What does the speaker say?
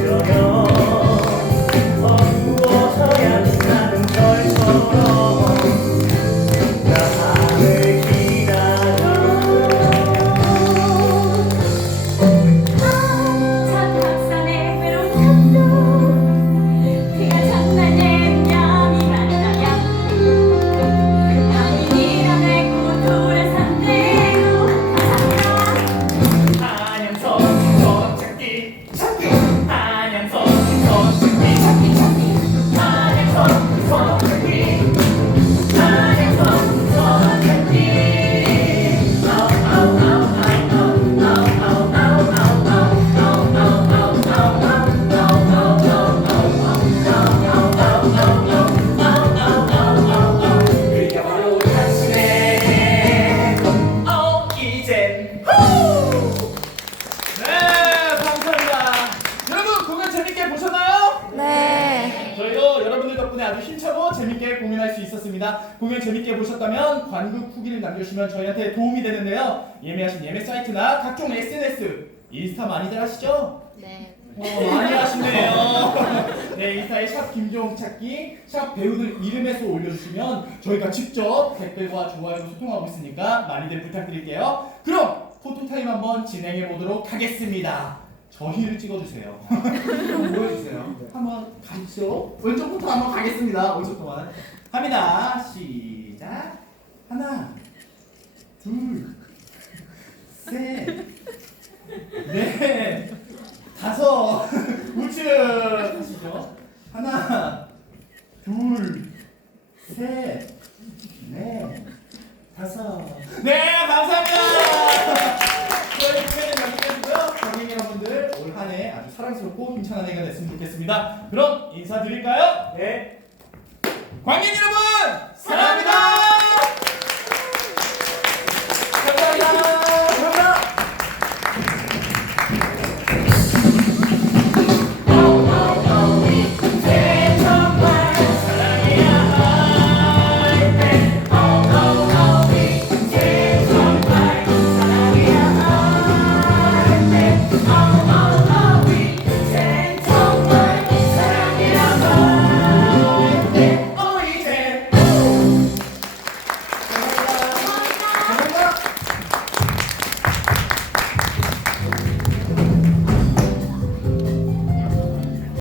your 하겠습니다. 공연 재밌게 보셨다면 관극 후기를 남겨주시면 저희한테 도움이 되는데요. 예매하신 예매 사이트나 각종 SNS, 인스타 많이들 하시죠? 네. 어, 많이 하시네요. 네, 인스타에 샵 김종 찾기, 샵 배우들 이름에서 올려주시면 저희가 직접 댓글과 좋아요로 소통하고 있으니까 많이들 부탁드릴게요. 그럼 포토타임 한번 진행해 보도록 하겠습니다. 저희를 찍어주세요. 좀 보여주세요. 한번 가시죠. 왼쪽부터 한번 가겠습니다. 5초 동안. 갑니다. 시작. 하나, 둘, 셋, 넷, 다섯. 우측 하시죠. 하나, 둘, 셋, 넷, 다섯. 네, 감사합니다. 저희 공연은 여기까지고요. 관객 여러분들 올 한 해 아주 사랑스럽고 힘찬 한 해가 됐으면 좋겠습니다. 그럼 인사드릴까요? 네. 관객 여러분 사랑합니다.